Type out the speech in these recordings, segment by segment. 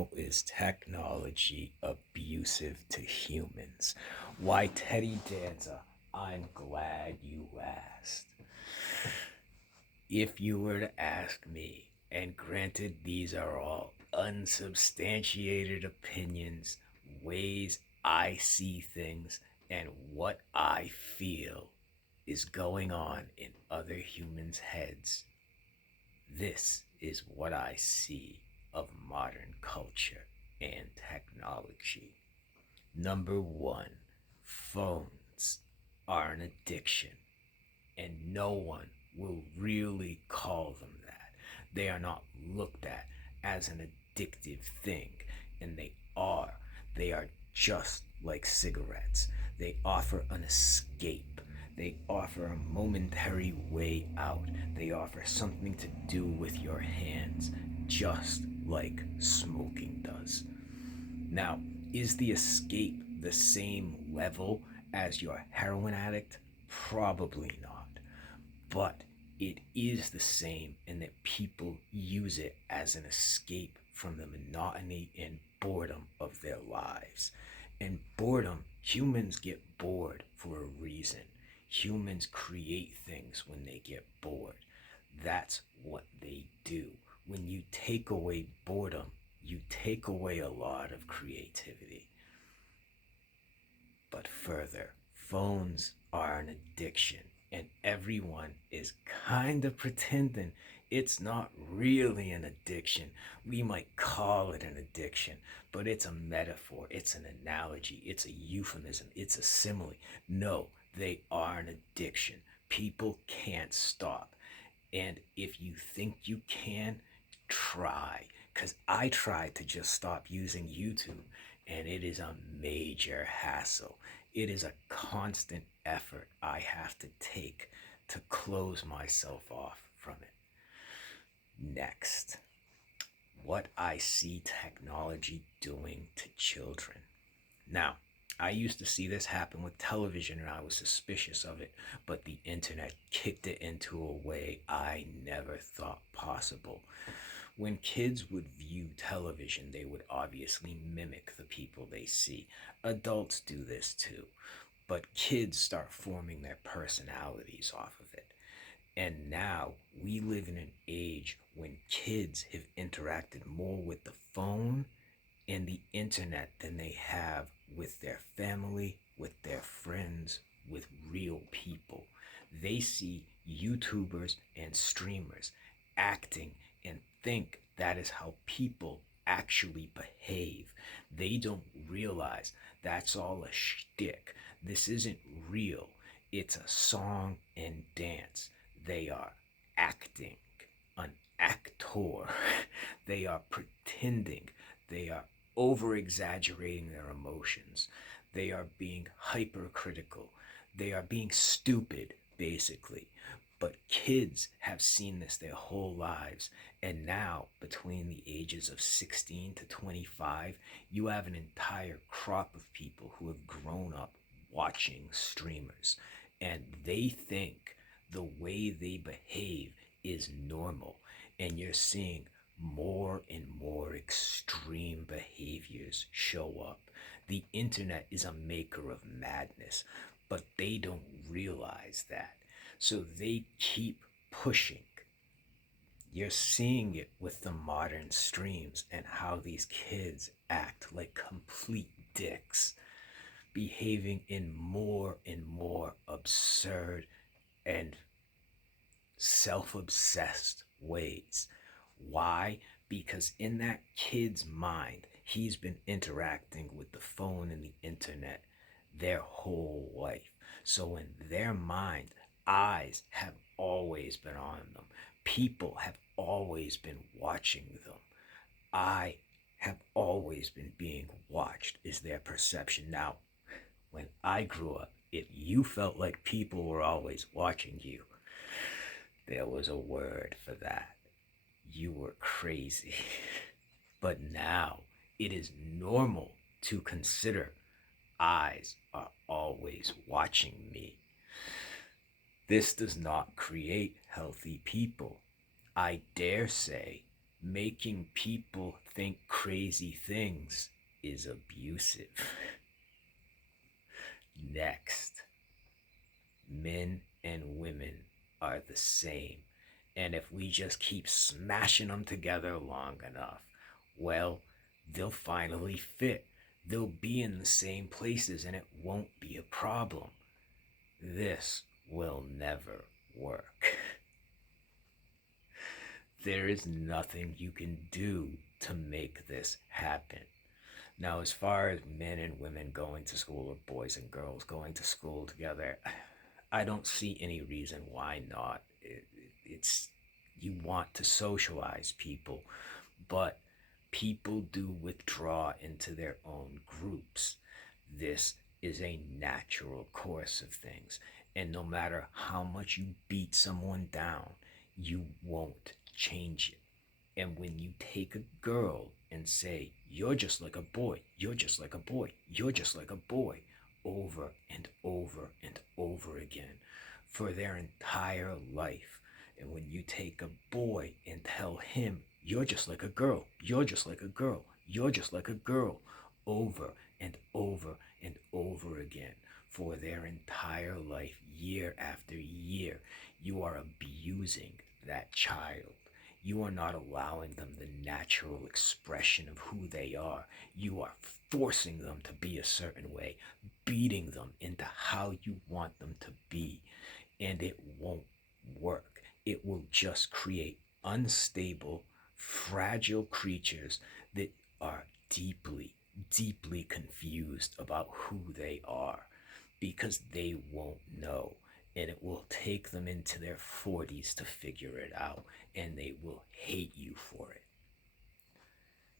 How is technology abusive to humans? Why, Teddy Danza, I'm glad you asked. If you were to ask me, and granted these are all unsubstantiated opinions, ways I see things, and what I feel is going on in other humans' heads, this is what I see of modern culture and technology. Number one, phones are an addiction, and no one will really call them that. They are not looked at as an addictive thing, and they are. They are just like cigarettes. They offer an escape. They offer a momentary way out. They offer something to do with your hands, just like smoking does. Now, is the escape the same level as your heroin addict? Probably not. But it is the same in that people use it as an escape from the monotony and boredom of their lives. And boredom, humans get bored for a reason. Humans create things when they get bored. That's what they do. When you take away boredom, you take away a lot of creativity. But further, phones are an addiction, and everyone is kind of pretending it's not really an addiction. We might call it an addiction, but it's a metaphor, it's an analogy, it's a euphemism, it's a simile. No, they are an addiction. People can't stop. And if you think you can, try. Because I tried to just stop using YouTube, and it is a major hassle. It is a constant effort I have to take to close myself off from it. Next, what I see technology doing to children. Now, I used to see this happen with television and I was suspicious of it, but the internet kicked it into a way I never thought possible. When kids would view television, they would obviously mimic the people they see. Adults do this too, but kids start forming their personalities off of it. And now we live in an age when kids have interacted more with the phone and the internet than they have with their family, with their friends, with real people. They see YouTubers and streamers acting and think that is how people actually behave. They don't realize that's all a shtick. This isn't real. It's a song and dance. They are acting, an actor. They are pretending. They are over exaggerating their emotions. They are being hypercritical. They are being stupid, basically. But kids have seen this their whole lives. And now, between the ages of 16 to 25, you have an entire crop of people who have grown up watching streamers. And they think the way they behave is normal. And you're seeing more and more extreme behaviors show up. The internet is a maker of madness, but they don't realize that. So they keep pushing. You're seeing it with the modern streams and how these kids act like complete dicks, behaving in more and more absurd and self obsessed ways. Why? Because in that kid's mind, he's been interacting with the phone and the internet their whole life. So in their mind, eyes have always been on them. People have always been watching them. I have always been being watched, is their perception. Now, when I grew up, if you felt like people were always watching you, there was a word for that. You were crazy. But now it is normal to consider eyes are always watching me. This does not create healthy people. I dare say Making people think crazy things is abusive. Next, men and women are the same. And if we just keep smashing them together long enough, well, they'll finally fit. They'll be in the same places and it won't be a problem. This will never work. There is nothing you can do to make this happen. Now, as far as men and women going to school or boys and girls going to school together, I don't see any reason why not. It's you want to socialize people, but people do withdraw into their own groups. This is a natural course of things, and no matter how much you beat someone down, you won't change it. And when you take a girl and say, you're just like a boy, you're just like a boy, you're just like a boy, over and over and over again for their entire life. And when you take a boy and tell him, you're just like a girl, you're just like a girl, you're just like a girl, over and over and over again for their entire life, year after year, you are abusing that child. You are not allowing them the natural expression of who they are. You are forcing them to be a certain way, beating them into how you want them to be. And it won't work. It will just create unstable, fragile creatures that are deeply, deeply confused about who they are because they won't know. And it will take them into their 40s to figure it out, and they will hate you for it.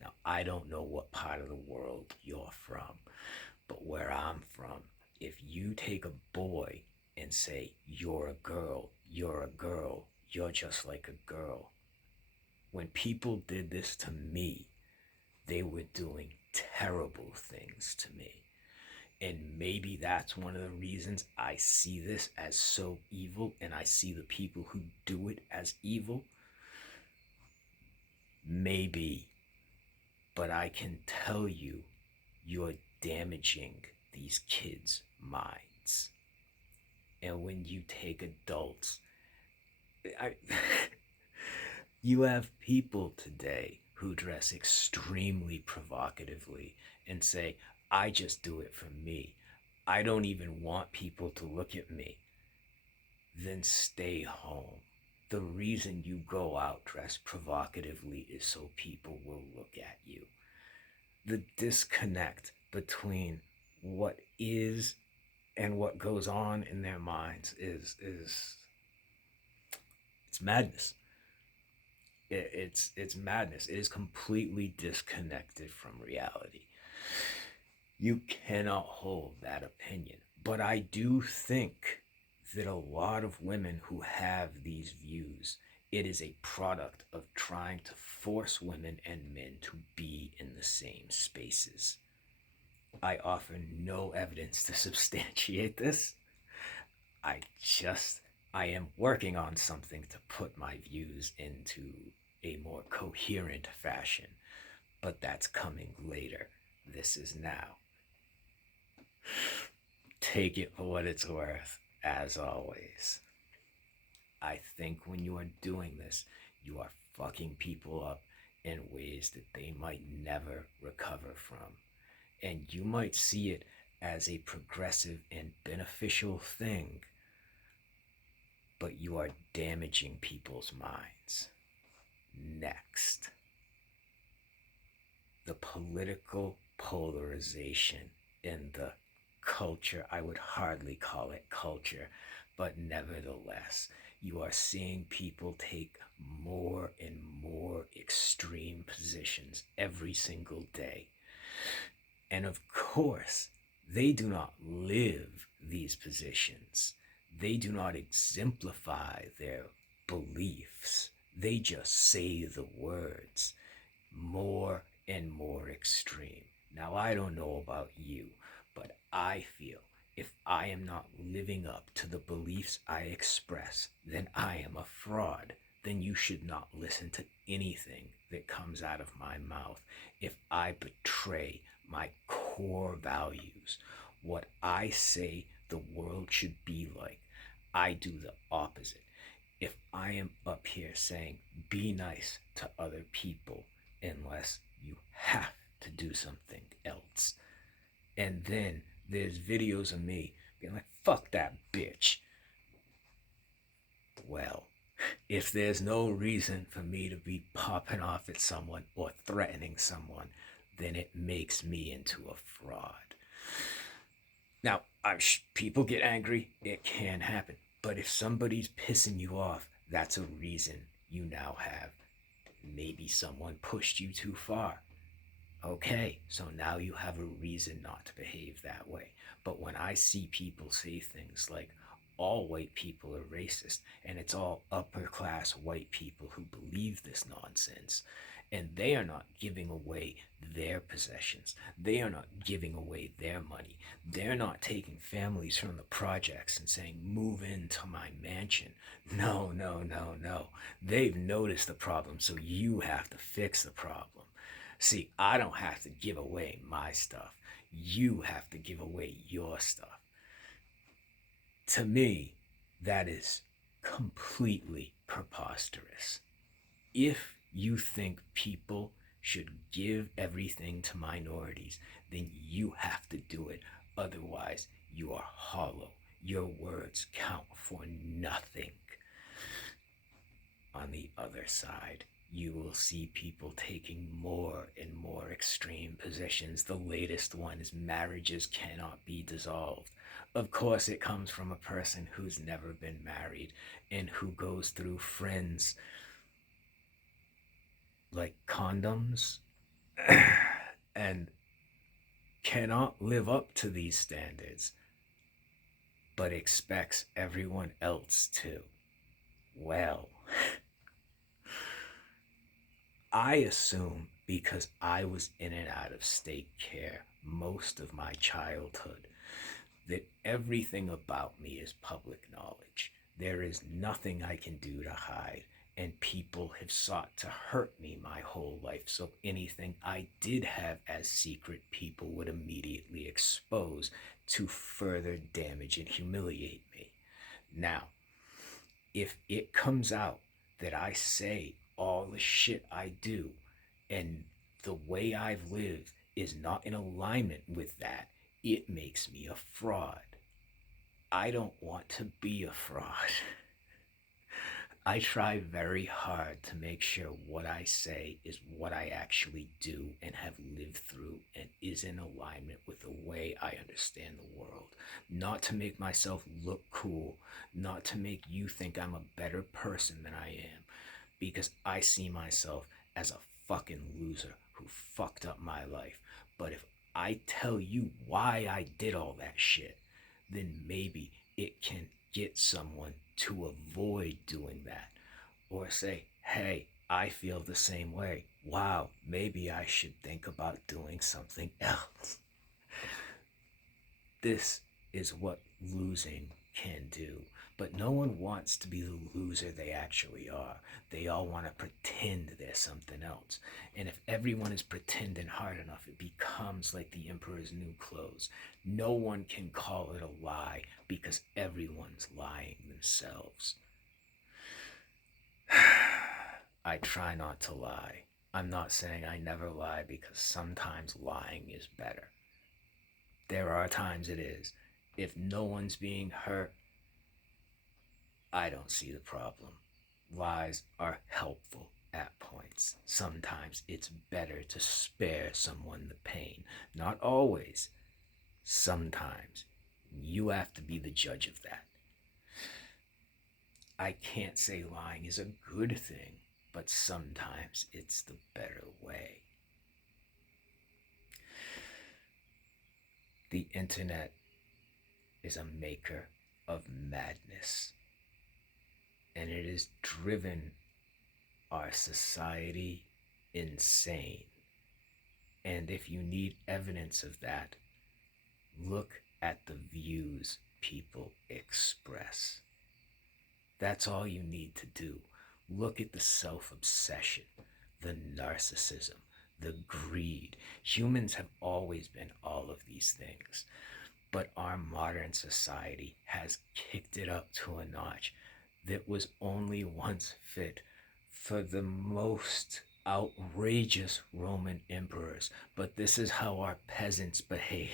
Now, I don't know what part of the world you're from, but where I'm from, if you take a boy and say, you're a girl, you're just like a girl, when people did this to me, they were doing terrible things to me. And maybe that's one of the reasons I see this as so evil and I see the people who do it as evil. Maybe, but I can tell you, you're damaging these kids' minds. And when you take adults, I, you have people today who dress extremely provocatively and say, I just do it for me. I don't even want people to look at me. Then stay home. The reason you go out dressed provocatively is so people will look at you. The disconnect between what is and what goes on in their minds is it's madness. It's madness. It is completely disconnected from reality. You cannot hold that opinion. But I do think that a lot of women who have these views, it is a product of trying to force women and men to be in the same spaces. I offer no evidence to substantiate this. I just, I am working on something to put my views into a more coherent fashion, but that's coming later. This is now. Take it for what it's worth, as always. I think when you are doing this, you are fucking people up in ways that they might never recover from. And you might see it as a progressive and beneficial thing, but you are damaging people's minds. Next, the political polarization in the culture. I would hardly call it culture, but nevertheless, you are seeing people take more and more extreme positions every single day. And of course, they do not live these positions. They do not exemplify their beliefs. They just say the words, more and more extreme. Now, I don't know about you, but I feel if I am not living up to the beliefs I express, then I am a fraud. then you should not listen to anything that comes out of my mouth. If I betray my core values, what I say the world should be like, I do the opposite. If I am up here saying be nice to other people unless you have to do something else, and then there's videos of me being like, fuck that bitch. Well, if there's no reason for me to be popping off at someone or threatening someone, then it makes me into a fraud. Now, people get angry, it can happen. But if somebody's pissing you off, that's a reason you now have. Maybe someone pushed you too far. Okay, so now you have a reason not to behave that way. But when I see people say things like, all white people are racist, and it's all upper class white people who believe this nonsense, and they are not giving away their possessions, they are not giving away their money, they're not taking families from the projects and saying, move into my mansion. No, no, no, no. They've noticed the problem, so you have to fix the problem. See, I don't have to give away my stuff. You have to give away your stuff. To me, that is completely preposterous. If you think people should give everything to minorities, then you have to do it. Otherwise, you are hollow. Your words count for nothing. On the other side, you will see people taking more and more extreme positions. The latest one is marriages cannot be dissolved. Of course, it comes from a person who's never been married and who goes through friends like condoms and cannot live up to these standards, but expects everyone else to. Well, I assume because I was in and out of state care most of my childhood that everything about me is public knowledge. There is nothing I can do to hide, and people have sought to hurt me my whole life. So anything I did have as secret, people would immediately expose to further damage and humiliate me. Now, if it comes out that I say all the shit I do and the way I've lived is not in alignment with that, it makes me a fraud. I don't want to be a fraud. I try very hard to make sure what I say is what I actually do and have lived through and is in alignment with the way I understand the world. Not to make myself look cool, not to make you think I'm a better person than I am, because I see myself as a fucking loser who fucked up my life. But if I tell you why I did all that shit, then maybe it can get someone to avoid doing that. Or say, hey, I feel the same way. Wow, maybe I should think about doing something else. This is what losing can do. But no one wants to be the loser they actually are. They all want to pretend they're something else. And if everyone is pretending hard enough, it becomes like the emperor's new clothes. No one can call it a lie because everyone's lying themselves. I try not to lie. I'm not saying I never lie because sometimes lying is better. There are times it is. If no one's being hurt, I don't see the problem. Lies are helpful at points. Sometimes it's better to spare someone the pain. Not always. Sometimes. You have to be the judge of that. I can't say lying is a good thing, but sometimes it's the better way. The internet is a maker of madness, and it has driven our society insane. And if you need evidence of that, look at the views people express. That's all you need to do. Look at the self obsession, the narcissism, the greed. Humans have always been all of these things, but our modern society has kicked it up to a notch that was only once fit for the most outrageous Roman emperors. But this is how our peasants behave.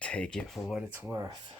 Take it for what it's worth.